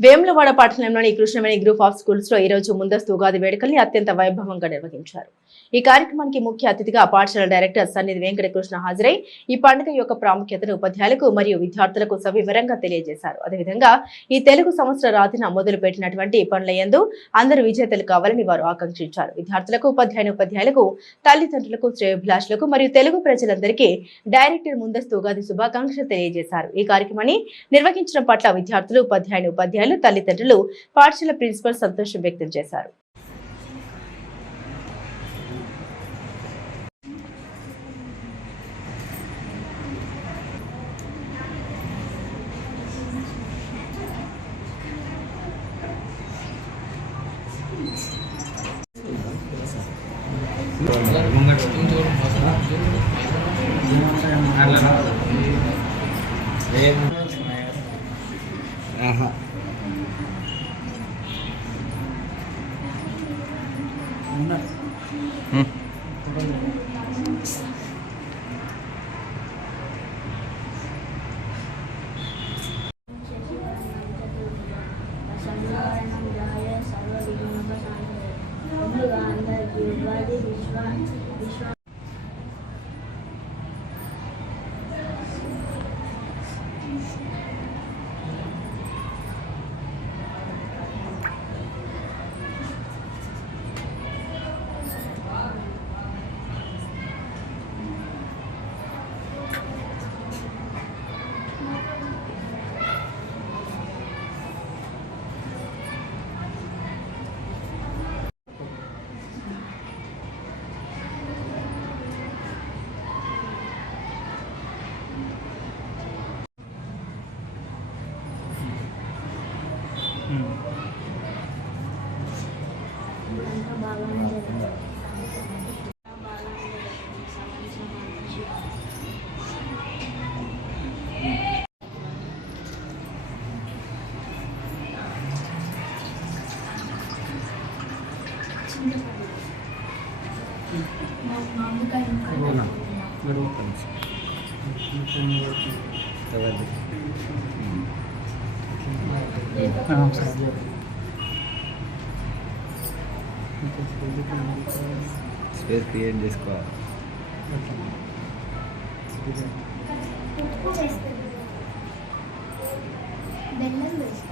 వేములవాడ పట్టణంలోని Krishnaveni group of స్కూల్స్లో ఈ రోజు ముందస్తు ఉగాది వేడుకల్ని అత్యంత వైభవంగా నిర్వహించారు. ఈ కార్యక్రమానికి ముఖ్య అతిథిగా పాఠశాల డైరెక్టర్ సన్నిధి వెంకటకృష్ణ హాజరై ఈ పండుగ యొక్క ప్రాముఖ్యతను ఉపాధ్యాయులకు మరియు విద్యార్థులకు సవివరంగా తెలియజేశారు. అదేవిధంగా ఈ తెలుగు సంవత్సర రాతిన మొదలు పెట్టినటువంటి పనుల యందు అందరూ విజేతలు కావాలని వారు ఆకాంక్షించారు. విద్యార్థులకు ఉపాధ్యాయుని ఉపాధ్యాయులకు తల్లిదండ్రులకు శ్రేయభిలాషులకు మరియు తెలుగు ప్రజలందరికీ డైరెక్టర్ ముందస్తు ఉగాది శుభాకాంక్షలు తెలియజేశారు. ఈ కార్యక్రమాన్ని నిర్వహించడం పట్ల విద్యార్థులు ఉపాధ్యాయుని ఉపాధ్యాయులు తల్లిదండ్రులు పాఠశాల ప్రిన్సిపల్ సంతోషం వ్యక్తం చేశారు. ఆహా. ముందుగా స్పేస్ క్రియేట్ చేసుకోవాలి బెల్లం వేస్తుంది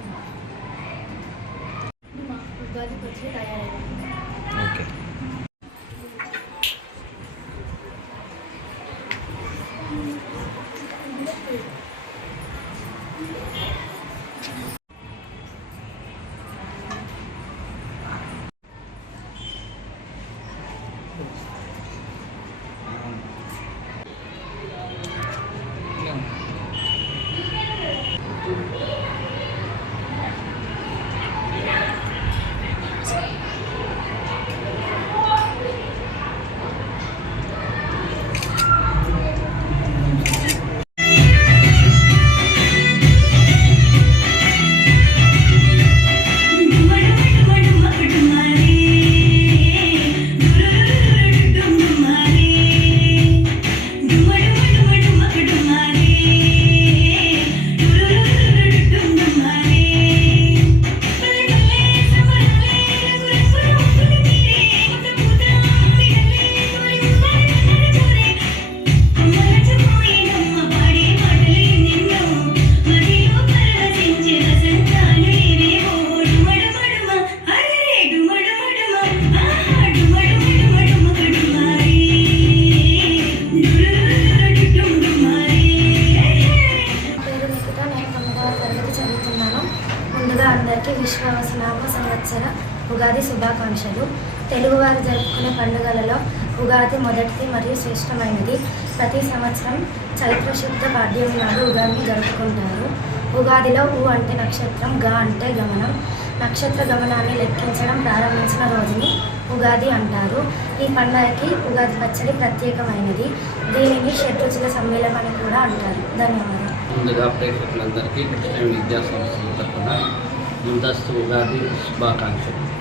అందరికీ విశ్వాసనామ సంవత్సర ఉగాది శుభాకాంక్షలు. తెలుగువారు జరుపుకునే పండుగలలో ఉగాది మొదటిది మరియు శ్రేష్టమైనది. ప్రతి సంవత్సరం చైత్ర శుద్ధ పాడ్యం నాడు ఉగాదిని జరుపుకుంటారు. ఉగాదిలో ఊ అంటే నక్షత్రం గా అంటే గమనం. నక్షత్ర గమనాన్ని లెక్కించడం ప్రారంభించిన రోజుని ఉగాది అంటారు. ఈ పండుగకి ఉగాది పచ్చడి ప్రత్యేకమైనది. దీనిని షడ్రుచుల సమ్మేళనం అని కూడా అంటారు. ధన్యవాదాలు. ముందుగా ప్రేక్షకులందరికీ విద్యా సంస్థల తరఫున ముందస్తు ఉగాది శుభాకాంక్షలు.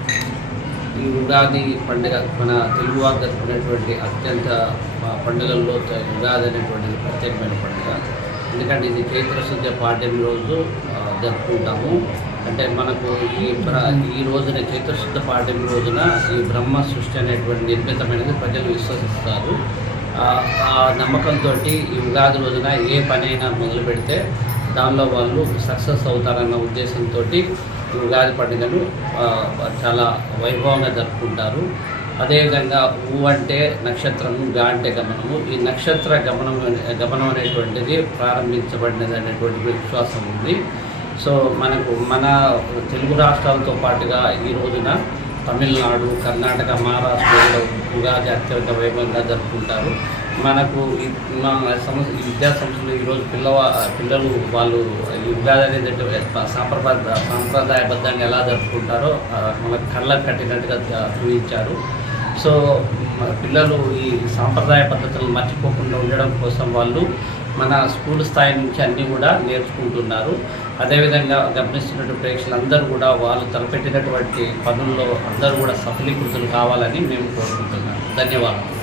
ఈ ఉగాది పండుగ మన తెలుగువారు జరుపుకునేటువంటి అత్యంత పండుగల్లో ఉగాది అనేటువంటిది ప్రత్యేకమైన పండుగ. ఎందుకంటే ఇది చైత్ర శుద్ధ పాడ్యం రోజు జరుపుకుంటాము. అంటే మనకు ఈ ఈ రోజున చైత్రశుద్ధ పాఠ్యం రోజున ఈ బ్రహ్మ సృష్టి అనేటువంటి నిర్మితమైనది ప్రజలు విశ్వసిస్తారు. ఆ- నమ్మకంతో ఈ ఉగాది రోజున ఏ పనైనా మొదలు పెడితే దానిలో వాళ్ళు సక్సెస్ అవుతారన్న ఉద్దేశంతో ఉగాది పండుగను చాలా వైభవంగా జరుపుకుంటారు. అదేవిధంగా ఊ అంటే నక్షత్రము గా అంటే గమనము. ఈ నక్షత్ర గమనం గమనం అనేటువంటిది ప్రారంభించబడినది అనేటువంటి విశ్వాసం ఉంది. సో మనకు మన తెలుగు రాష్ట్రాలతో పాటుగా ఈ రోజున తమిళనాడు కర్ణాటక మహారాష్ట్ర ఉగాది అత్యంత వైభవంగా జరుపుకుంటారు. మనకు మా సంస్థ ఈ విద్యా సంస్థలు ఈరోజు పిల్లవ పిల్లలు వాళ్ళు యుగాది అనేది సాంప్రదాయ సాంప్రదాయబద్ధంగా ఎలా జరుపుకుంటారో మనకు కళ్ళకు కట్టినట్టుగా చూపించారు. సో పిల్లలు ఈ సాంప్రదాయ పద్ధతులను మర్చిపోకుండా ఉండడం కోసం వాళ్ళు మన స్కూల్ స్థాయి నుంచి అన్నీ కూడా నేర్చుకుంటున్నారు. అదేవిధంగా గమనిస్తున్నటువంటి ప్రేక్షకులందరూ కూడా వాళ్ళు తలపెట్టినటువంటి పనుల్లో అందరూ కూడా సఫలీకృతులు కావాలని మేము కోరుకుంటున్నాం. ధన్యవాదాలు.